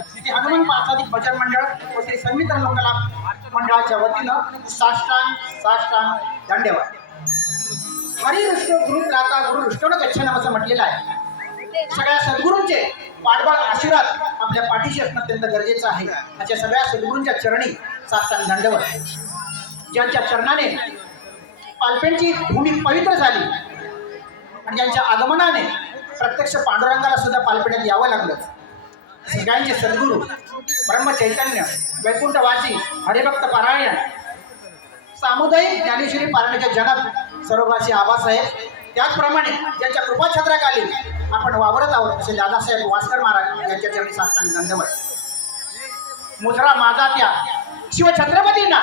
श्री हनुमान प्रासादिक भजन मंडळ व श्री संगीत लोकला मंडळाच्या वतीनं साष्टांग साष्टांग धन्यवाद हरी विष्णू गुरु प्राता गुरु विष्णू गच्छन असं म्हटलेलं आहे. सगळ्या सद्गुरूंचे पाठबळ आशीर्वाद आपल्या पाठीशी असणं अत्यंत गरजेचं आहे. अशा सगळ्या सद्गुरूंच्या चरणी साष्टांग दंडवत ज्यांच्या चरणाने पालपेंची भूमी पवित्र झाली आणि ज्यांच्या आगमनाने प्रत्यक्ष पांडुरंगाला सुद्धा पालपेण्यात यावं लागलं. सगळ्यांचे सद्गुरू ब्रह्मचैतन्य वैकुंठवासी हरिभक्त पारायण सामुदायिक ज्ञानेश्वरी पारायणाच्या जनक सर्ववासी आबासाहेब त्याचप्रमाणे ज्यांच्या कृपाछत्राखाली आपण वावरत आहोत असे दादासाहेब वासकर महाराज यांच्या चरणी साष्टांग दंडवत मुजरा माझा त्या शिवछत्रपतींना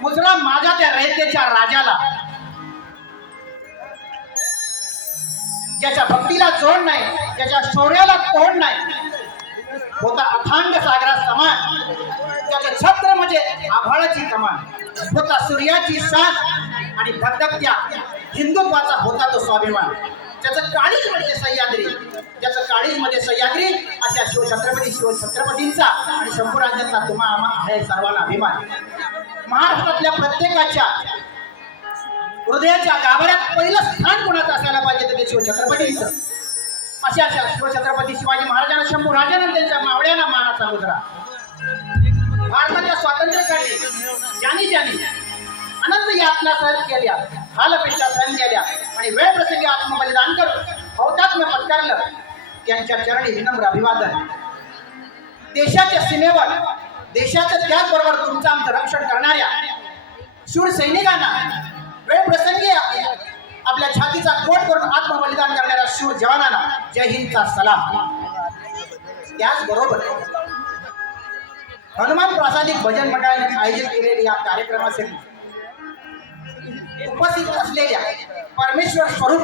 मुजरा माझा त्या रयतेच्या राजाला ज्याच्या भक्तीला जोड नाही ज्याच्या शौर्याला तोड नाही होता अथांग सागरा समान. त्याचं छत्र म्हणजे आभाळाची कमान. होता सूर्याची साथ आणि धगधगत्या हिंदुत्वाचा होता तो स्वाभिमान. त्याचं काळीज म्हणजे सह्याद्री. त्याचं काळीज म्हणजे सह्याद्री. अशा शिवछत्रपती शिवछत्रपतींचा आणि शंभूराजांचा तुम्हा आम्हा आहे सर्वांना अभिमान. महाराष्ट्रातल्या प्रत्येकाच्या हृदयाच्या गाभाऱ्यात पहिलं स्थान कोणाचं असायला पाहिजे तर ते शिवछत्रपतींचं. अशा अशा शिवछत्रपती शिवाजी महाराजांना शंभू राजांना त्यांच्या मावळ्यांना मानाचा मुद्रा. भारताच्या स्वातंत्र्यासाठी ज्यांनी ज्यांनी अनंत यातना सहन केल्या हालपेक्षा सहन केल्या आणि वेळ प्रसंगी आत्मबलिदान करून हौतात्म्य पत्कारलं त्यांच्या चरणी विनम्र अभिवादन. देशाच्या सीमेवर देशाच्या त्याचबरोबर तुमचं आमचं रक्षण करणाऱ्या शूर सैनिकांना वेळ प्रसंगी आपल्या छातीचा कोट करून आत्मबलिदान करणाऱ्या शूर जवानांना जय हिंदचा सलाम. त्याचबरोबर हनुमान प्रासादिक भजन मंडळाने आयोजित केलेल्या या कार्यक्रमासाठी उपस्थित असलेल्या परमेश्वर स्वरूप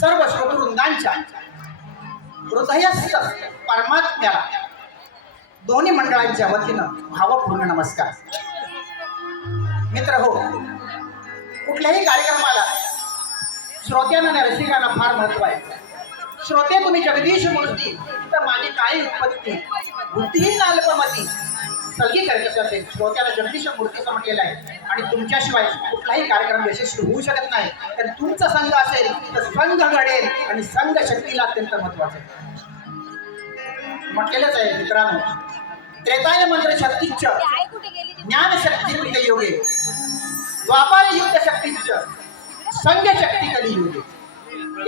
सर्व श्रोतृवृंदांच्या हृदयस्थ परमात्म्याला दोन्ही मंडळांच्या वतीनं भावपूर्ण नमस्कार. मित्र हो कुठल्याही कार्यक्रमाला श्रोत्यांना आणि रसिकांना फार महत्त्व आहे. श्रोते तुम्ही जगदीश मूर्ती तर माझी काही उत्पत्ती बुद्धिहीन अल्पमती सलगी करायची असेल. श्रोत्याला जगदीश मूर्तीचं म्हटलेलं आहे. आणि तुमच्याशिवाय कुठलाही कार्यक्रम यशस्वी होऊ शकत नाही. तर तुमचा संघ असेल तर संघ घडेल आणि संघ शक्तीला अत्यंत महत्वाचं आहे. म्हटलेलंच आहे मित्रांनो. त्रेताय मंत्र शक्तीच्च ज्ञान शक्ती योगे. द्वापार युक्त शक्तीच्च. संघ शक्ती कलियुगे.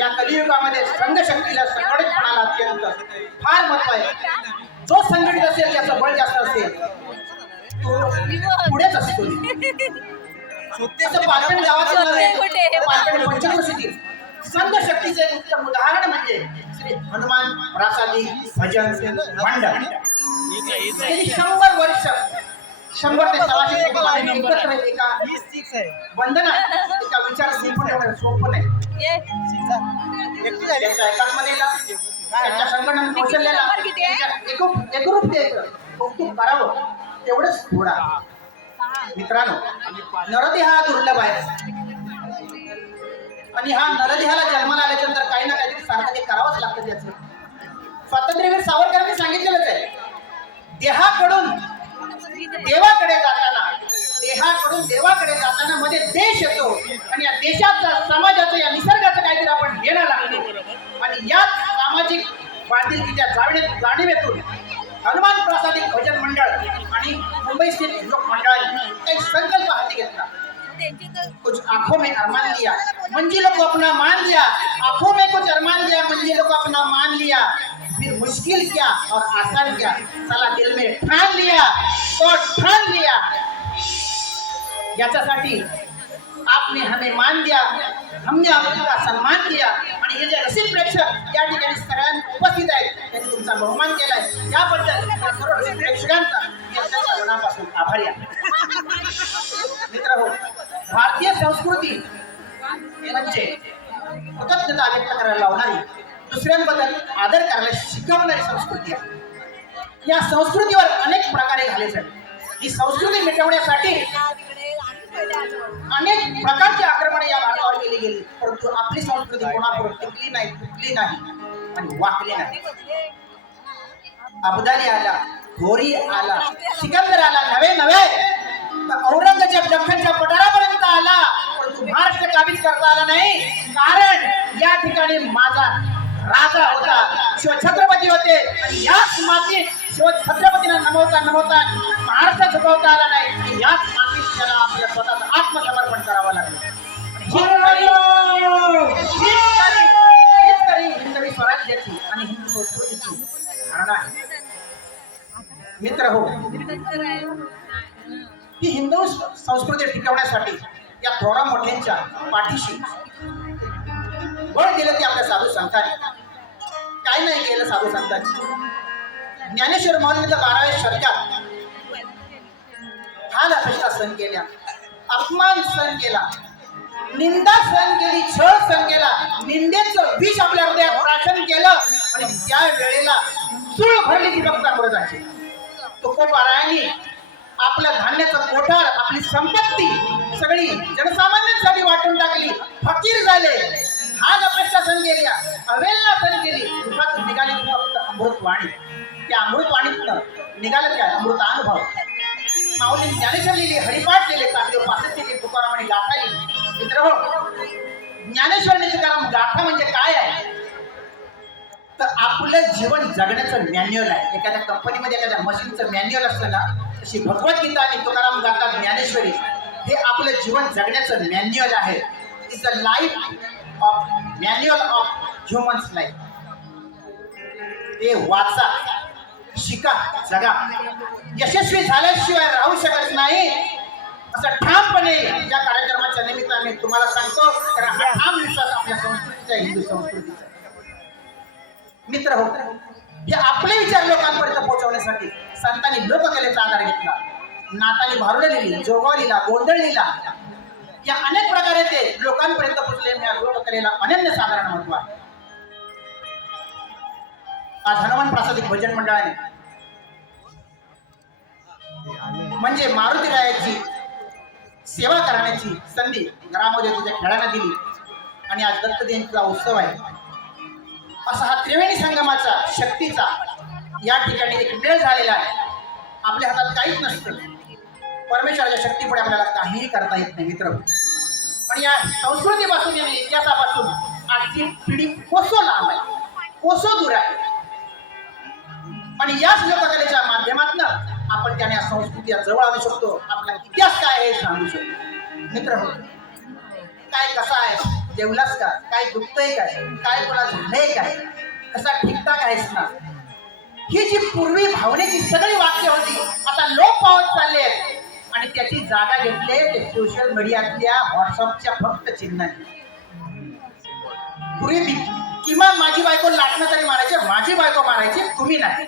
या कलियुगामध्ये संघ शक्तीला संघटितपणाला अत्यंत फार महत्त्व आहे. जो संघटित असेल त्याचं बळ जास्त असेल तो पुढेच असतो. पाटण गावाचं नव्हे, पाटण पंचक्रोशीतील संघ शक्तीचे उत्तम उदाहरण म्हणजे श्री हनुमान प्रासादी भजन मंडळ. शंभर वर्ष शंभर ते लोकं एकत्र एका बंधना एका विचार सोपं नाही ये. त्यांच्या एकात्मतेला त्यांच्या संघटन कौशल्याला त्यांच्या एकरूप कौतुक करावं. तेवढंच थोडा. मित्रांनो नरदेह हा दुर्लभ आहे. आणि हा नरदेहाला जन्माला आल्याच्यानंतर काही ना काहीतरी सारखं ते करावंच लागतं त्याचं. स्वातंत्र्यवीर सावरकरांनी सांगितलेलंच आहे. म्हणजे देवाकडे जाताना देहाकडून देवाकडे जाताना मध्ये देश येतो. आणि या देशाचा समाजाचं या निसर्गाचं काहीतरी आपण घेणं लागतो. आणि याच सामाजिक बांधिलकीच्या जाणीव जाणीवेतून हनुमान प्रासादिक भजन मंडळ आणि मुंबई स्थित लोक मंडळाने काही संकल्प हाती घेतला. कुछ आंखों में अरमान लिया. मंजिलों को अपना मान लिया. आंखों में कुछ अरमान लिया. मंजिलों को अपना मान लिया. फिर मुश्किल क्या और आसान क्या। साला दिल में ठान लिया तो ठान लिया। याच्यासाठी आपने हमें मान दिया हमने आपका सन्मान किया आणि हे जे रसिक प्रेक्षक या ठिकाणी सगळ्यांना उपस्थित आहेत त्यांनी तुमचा बहुमान केलाय. याबद्दल या सर्व रसिक प्रेक्षकांचा मनापासून आभारी आहे. मित्र हो भारतीय संस्कृती म्हणजे कृतज्ञता व्यक्त करायला लावणारी दुसऱ्यांबद्दल आदर करायला शिकवणारी संस्कृती आहे. या संस्कृतीवर अनेक प्रकारे झाले जाते ही संस्कृती मिटवण्यासाठी अनेक प्रकारची आक्रमणे या भारतावर केली गेली. परंतु आपली संस्कृती कोणापुढे टिकली नाही तुटली नाही आणि वाकली नाही. अब्दाली आला घोरी आला सिकंदर आला नवे नवे. औरंगजेब दख्खनच्या पठारापर्यंत आला. परंतु महाराष्ट्र काबीज करता आला नाही. कारण या ठिकाणी माझा राजा होता शिवछत्रपती होते. आणि याच मातीत शिवछत्रपतींना नमवता नमवता महाराष्ट्र झुकवता आला नाही. आणि याच मातीत त्याला आपल्या स्वतःचं आत्मसमर्पण करावं लागलं. आणि हिंदवी स्वराज्याची आणि हिंदू संस्कृतीची धारणा आहे. मित्र हो ही हिंदू संस्कृती टिकवण्यासाठी या थोडा मोठ्यांच्या पाठीशी बळ दिलं ते आपल्या साधू संतांनी. काय नाही केलं साधू संतांनी ज्ञानेश्वर महाराजांच्या बाराव्या शतकात हाल अपेक्षा सण केल्या अपमान सहन केला निंदा सहन केली छळ सहन केला निंदेचं विष आपल्या हृदयात प्राशन केलं आणि त्या वेळेला चूळ भरली ती फक्त आहे तुकोबारायांनी आपल्या धान्याचं कोठार आपली संपत्ती सगळी जनसामान्यांसाठी वाटून टाकली फकीर झाले. हाल अपेक्षा सहन केल्या अवेलना सहन केली दुखात निघाली फक्त अमृतवाणी त्या अमृतवाणीतनं निघालं काय अमृत अनुभव. माऊली ज्ञानेश्वर लिहिली हरिपाठ लिहिले चांगले पासष्ट लिहिली तुकाराम आणि गाथा लिहिली. मित्र हो ज्ञानेश्वर तुकाराम गाथा म्हणजे काय आहे? तर आपलं जीवन जगण्याचं मॅन्युअल आहे. एखाद्या कंपनीमध्ये एखाद्या मशीनचं मॅन्युअल असतं ना तशी भगवद्गीता आणि तुकाराम गाथा ज्ञानेश्वरी हे आपलं जीवन जगण्याचं मॅन्युअल आहे. Is the life of manual of humans life ते वाचा शिका जगा. यशस्वी झाल्याशिवाय राहू शकत नाही. असं ठामपणे या कार्यक्रमाच्या निमित्ताने तुम्हाला सांगतो कारण हा ठाम विश्वास आपल्या संस्कृतीचा हिंदू संस्कृतीचा. मित्र हो हे आपले विचार लोकांपर्यंत पोहोचवण्यासाठी संतांनी लोककलेचा आधार घेतला. नाताने भारुडे लिहिली जोगाव लिहिला गोंधळ लिहिला. या अनेक प्रकारे ते लोकांपर्यंत पोहोचले. अनुभव कलेला अनन्य साधारण महत्त्व आहे. आज हनुमान प्रासादिक भजन मंडळाने म्हणजे मारुती रायाची सेवा करण्याची संधी घरामध्ये तुझ्या खेळाला दिली. आणि आज दत्त जयंतीचा उत्सव आहे. असा हा त्रिवेणी संगमाचा शक्तीचा या ठिकाणी एक मेळ झालेला आहे. आपल्या हातात काहीच नसतं. परमेश्वराच्या शक्तीपुढे आपल्याला काहीही करता येत नाही मित्र. पण या संस्कृतीपासून या इतिहासापासून आजची पिढी कोसो लांब आहे कोसो दूर आहे. आणि याच लोककलेच्या माध्यमातून आपण त्यांना या जवळ आणू शकतो. आपला इतिहास काय आहे सांगू शकतो. मित्र हो काय कसा आहे? जेवलास का? काय दुखतंय काय? काय तुला झालंय काय? कसा ठीकठाक आहेस ना? ही जी पूर्वी भावनेची सगळी वाक्य होती आता लोक पावत चालले आहेत. आणि त्याची जागा घेतले ते सोशल मीडियातल्या व्हॉट्सअपच्या फक्त चिन्हांनी. पूर्वी किमान माझी बायको लाटणं तरी मारायचे माझी बायको मारायची तुम्ही नाही.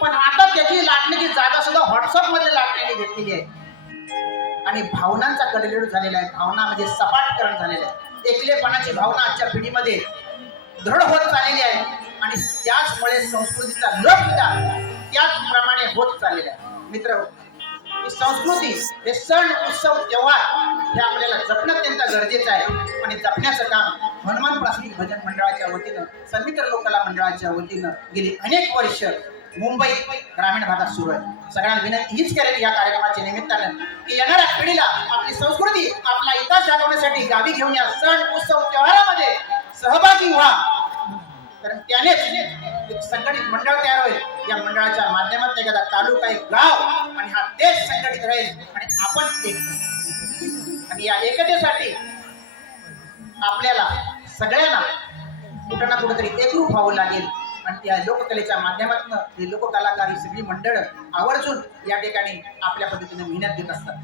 पण आता त्याची लाटण्याची जागा सुद्धा व्हॉट्सअपमध्ये लाटण्याने घेतलेली आहे. आणि भावनांचा कडलेडू झालेला आहे. भावना म्हणजे सपाटकरण झालेलं आहे. एकलेपणाची भावना आजच्या पिढीमध्ये दृढ होत चाललेली आहे. आणि त्याचमुळे संस्कृतीचा लोप त्याचप्रमाणे होत चाललेला आहे. मित्र संस्कृती हे सण उत्सव त्योहार हे आपल्याला जपणं अत्यंत गरजेचं आहे. आणि जपण्याचं काम हनुमान प्रास्तिक भजन मंडळाच्या वतीनं संमित्र लोकला मंडळाच्या वतीनं गेली अनेक वर्ष मुंबई ग्रामीण भागात सुरू आहे. सगळ्यांना विनंती हीच करेल या कार्यक्रमाच्या निमित्तानं की येणाऱ्या पिढीला आपली संस्कृती आपला इतिहास दाखवण्यासाठी गावी घेऊन या सण उत्सव त्योहारामध्ये सहभागी व्हा. कारण त्यानेच एक संघटित मंडळ तयार होईल. या मंडळाच्या माध्यमातून एखादा तालुका एक गाव आणि हा देश संघटित राहील आणि आपण एक आणि या एकतेसाठी आपल्याला सगळ्यांना कुठं ना कुठेतरी एकरूप व्हावं लागेल. आणि त्या लोककलेच्या माध्यमातून हे लोककलाकार ही सगळी मंडळ आवर्जून या ठिकाणी आपल्या पद्धतीने मेहनत घेत असतात.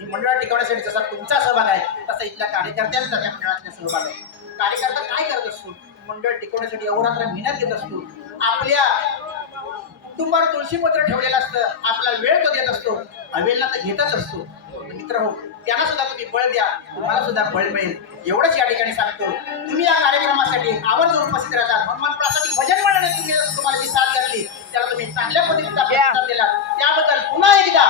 ही मंडळ टिकवण्यासाठी जसा तुमचा सहभाग आहे तसा इथल्या कार्यकर्त्यांचा त्या मंडळातला सहभाग आहे. कार्यकर्ता काय करत असतो? मंडळ टिकवण्यासाठी अहोरात्र मेहनत घेत असतो. आपल्या कुटुंबावर तुळशीपत्र ठेवलेलं असतं आपला वेळ तो देत असतो अवेलना तर घेतच असतो. मित्र हो त्यांना सुद्धा तुम्ही बळ द्या तुम्हाला सुद्धा बळ मिळेल. एवढंच या ठिकाणी सांगतो. तुम्ही या कार्यक्रमासाठी आवर्जून उपस्थित राहतात. हनुमान प्रासादिक भजन मंडळाने तुम्ही तुम्हाला जी साथ घातली त्याला तुम्ही चांगल्या पद्धतीचा दिला त्याबद्दल पुन्हा एकदा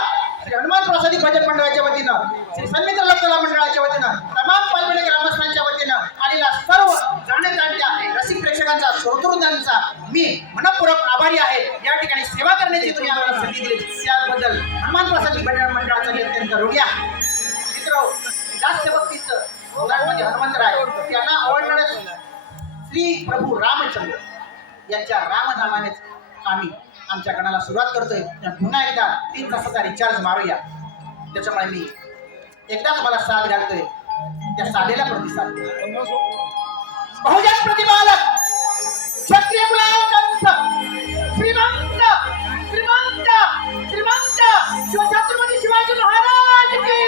श्री हनुमान प्रसादी भजन मंडळाच्या वतीनं श्री सन्मित्र लक्षला मंडळाच्या वतीनं तमाम पालवेणे ग्रामस्थांच्या वतीनं आलेल्या सर्व जाणे जाणत्या रसिक प्रेक्षकांचा श्रोतृंदांचा मी मनपूर्वक आभारी आहे. या ठिकाणी सेवा करण्याची तुम्ही आम्हाला संधी दिली. त्याबद्दल हनुमान प्रसादी भजन मंडळाचा मी अत्यंत ऋणी आहे. मित्र जास्त भक्तीचं मुलांमध्ये हनुमंत हनुमंतराय त्यांना आवडणारच श्री प्रभू रामचंद्र यांच्या रामनामानेच आम्ही आमच्या गणाला सुरुवात करतोय. पुन्हा एकदा तीन तासाचा रिचार्ज मारूया. त्याच्यामुळे मी एकदा तुम्हाला साथ घालतोय. त्या साधेला प्रतिसाद बहुजन प्रतिपालक क्षत्रिय कुलावंत श्रीमंत श्रीमंत श्रीमंत शिवछत्रपती शिवाजी महाराज की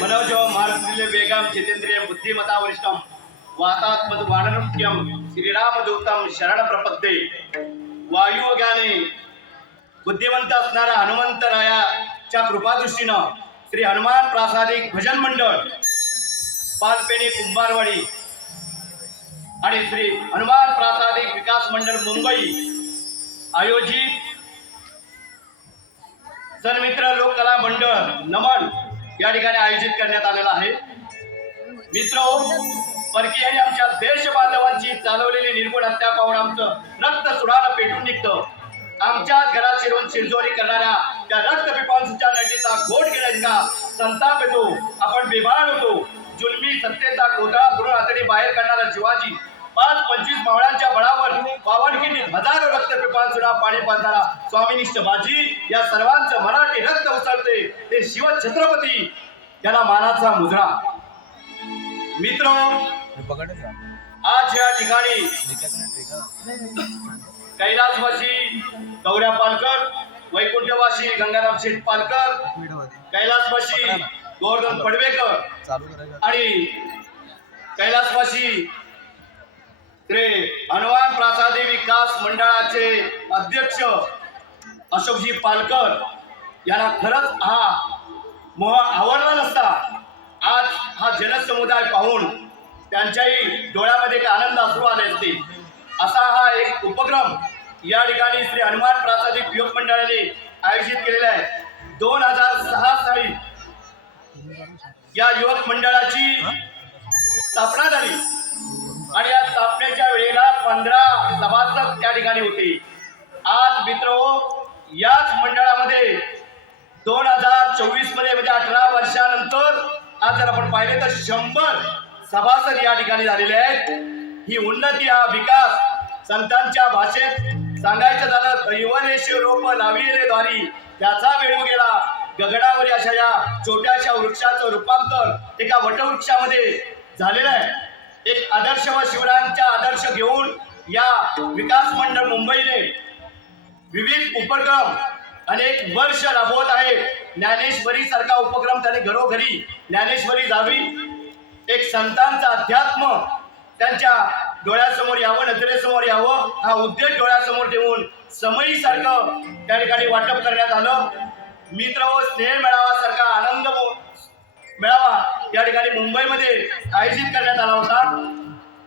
मनोज हो, मारुतीले वेगम जितेंद्रिय बुद्धिमता वरिष्ठम वातात्मद श्रीराम श्रीरामदूतम शरण प्रपद्ये वायुज्ञाने बुद्धिवंत असणाऱ्या हनुमंतरायाच्या कृपादृष्टीनं श्री हनुमान प्रासादिक भजन मंडळ पालपेणी कुंभारवाडी आणि श्री हनुमान प्रासादिक विकास मंडळ मुंबई आयोजित सन्मित्र लोककला मंडळ नमन या ठिकाणी आयोजित करण्यात आलेला आहे. मित्र हो, परकीय आमच्या देश बांधवांची चालवलेली निर्गुण हत्या पाहून आमचं रक्त सुडानं पेटून निघतं. आमच्याच घरात शिरून शिरजोरी करणाऱ्या त्या रक्त पिपांसूच्या नटीचा घोट घेण्याचा संताप येतो? आपण बिभाळ होतो. जुलमी सत्तेचा कोतळा पुरून हाताने बाहेर काढणारा शिवाजी पाच पंचवीस मावळ्यांच्या बळावर पावनखिंडीत हजारो रक्त पिपांसुडा पाणी पाजणारा स्वामिनिष्ठ बाजी या सर्वांचं मराठी रक्त उसळते. ते शिव छत्रपती याला मानाचा मुजरा. मित्र आज या ठिकाणी कैलासवासी गौऱ्या पालकर वैकुंठवासी गंगाराम शेठ पालकर कैलासवासी गोवर्धन पडवेकर आणि कैलासवासी ते हनुमान प्रासादी विकास मंडळाचे अध्यक्ष अशोकजी पालकर याला खरंच हा मोह आवडला नसता. आज हा जनसमुदाय पाहून त्यांच्याही डोळ्यामध्ये एक आनंद असू आले असते असा हा एक उपक्रम या ठिकाणी श्री हनुमान प्रासादिक योग मंडळाने आयोजित केलेला आहे. दोन हजार सहा साली या युवक मंडळाची स्थापना झाली. आणि या स्थापनेच्या वेळेला पंधरा सभासद त्या ठिकाणी होते. आज मित्र हो, याच मंडळामध्ये दोन हजार चोवीसमध्ये म्हणजे अठरा वर्षानंतर आज जर आपण पाहिले तर शंभर सभासद या ठिकाणी झालेले आहेत. ही उन्नती हा विकास संतांच्या भाषेत सांगायचं झालं दैवनेशी रोप लाविले द्वारी त्याचा वेळू गेला. गगनावर अशा या छोट्याशा वृक्षाचं रूपांतर एका वटवृक्षामध्ये झालेलं आहे. एक आदर्श व शिवरायांचा आदर्श घेऊन या विकास मंडळ मुंबईने विविध उपक्रम अनेक वर्ष राबवत आहे. ज्ञानेश्वरी सारखा उपक्रम त्याने घरोघरी ज्ञानेश्वरी जावी. एक संतांचा अध्यात्म त्यांच्या डोळ्यासमोर यावं नजरेसमोर यावं हा उद्देश डोळ्यासमोर ठेवून समयीसारखं त्या ठिकाणी वाटप करण्यात आलं. मित्र व स्नेह मेळावा सारखा आनंद मो- या ठिकाणी मुंबईमध्ये आयोजित करण्यात आला होता.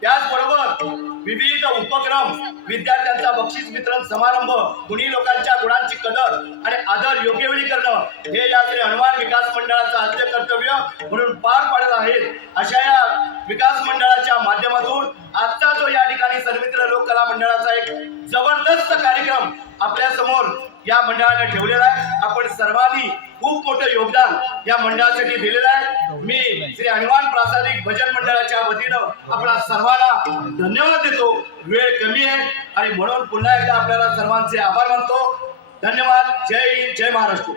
त्याचबरोबर विविध उपक्रम विद्यार्थ्यांचा बक्षीस वितरण समारंभ गुणी लोकांच्या गुणांची कदर आणि आदर योग्य वेळी करणं हे या श्री हनुमान विकास मंडळाचं आद्य कर्तव्य म्हणून पार पाडत आहेत. अशा या विकास मंडळाच्या माध्यमातून आजचा जो या ठिकाणी सर्वित्र लोककला मंडळाचा एक जबरदस्त कार्यक्रम आपल्यासमोर या मंडळाने ठेवलेला आहे. आपण सर्वांनी खूप मोठं योगदान या मंडळासाठी दिलेलं आहे. मी श्री हनुमान प्रासादिक भजन मंडळाच्या वतीनं आपल्या सर्वांना धन्यवाद देतो. वेळ कमी आहे आणि म्हणून पुन्हा एकदा आपल्याला सर्वांचे आभार मानतो. धन्यवाद. जय हिंद जय Maharashtra.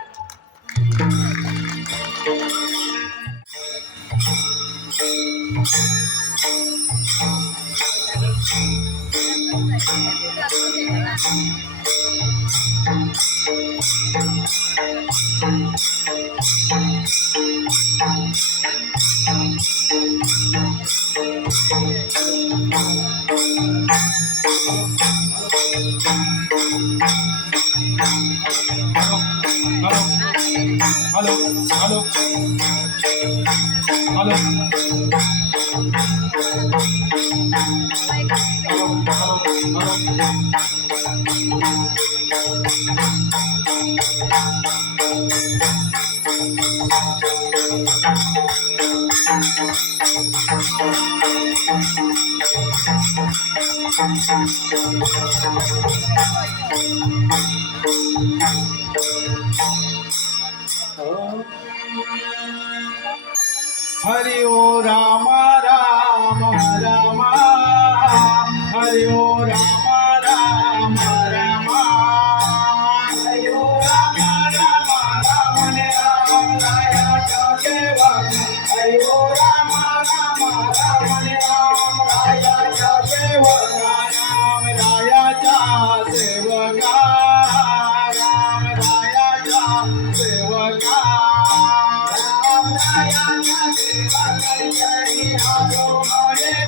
Thank you. Hello. Hello. Alo, alo. Alo. Thank you. Hari ओ राम राम राम हरि ओ राम राम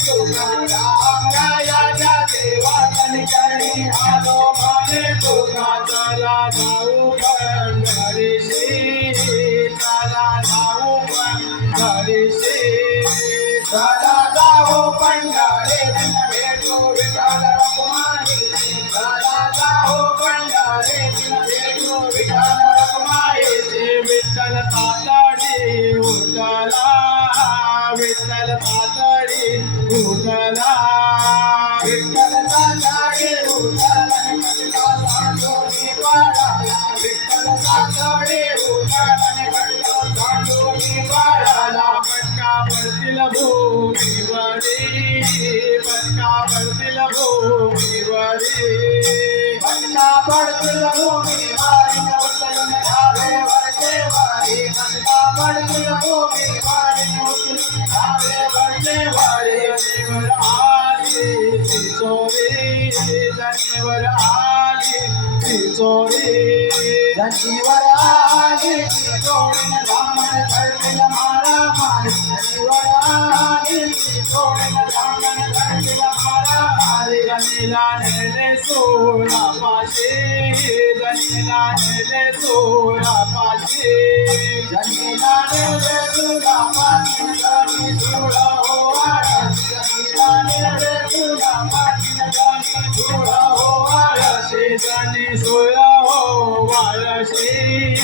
म्हणे तुका राम आलो म्हणे तुका चला जाऊ पंढरीशी चला जाऊ पंढरीशी चला जाऊ भेटू विठाल रखुमाई चला जाऊ भेटू विठाल विठ्ठल विठ्ठल Oh, சோரே ரஜிவராஜே சோரே ராமன கல்வில மாரா மாறு ரஜிவராஜே சோரே ராமன கல்வில மாரா மாறு ரணிலா நெலே சோரா பாஷே ரணிலா நெலே சோரா பாஷே ரணிலா நெலே சோரா பாஷே ரணிலா சோரா ஓ ரணிலா நெலே சோரா பாஷே ரணிலா சோரா जनीला नेले सोळा पाशी हो आळशी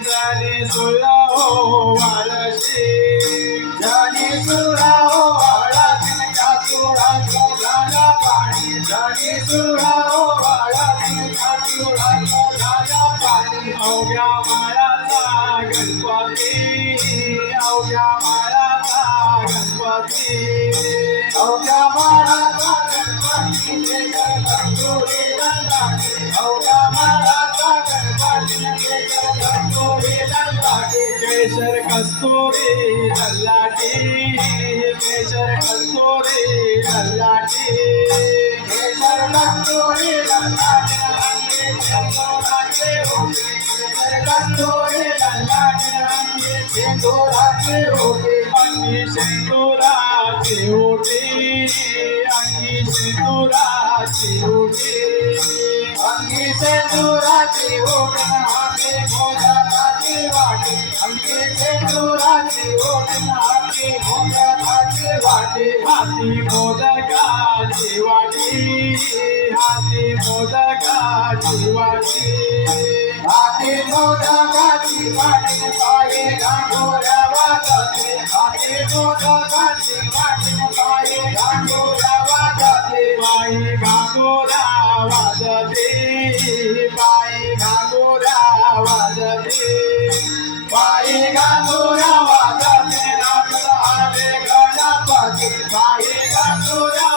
जनी सोळा हो वाळशी. जनी सोळा हो वाळशी हो पाणी. सोळा हो पाणी. अवघ्या माळाचा गणपती अवघ्या मेजर कस्तूरी लल्लाटी मेजर कस्तूरी लल्लाटी मेजर सिंदुराची होती अंगी सिंदुराची होती अंगी सिंदुराची होती हाते मोदकाची वाटी. अंगी सिंदुराची होती हाते मोदकाची वाटी. हाती मोदकाची वाटी. हाती मोदका जीवाची हाती मोदका जीवाची पाये गांडोऱ्या वाजते हाती मोदका जीवाची पाये गांडोऱ्या वाजते पायी गांडोऱ्या वाजते पायी गांडोऱ्या वाजते पायी गांडोऱ्या वाजते गणपती. पायी गांडोऱ्या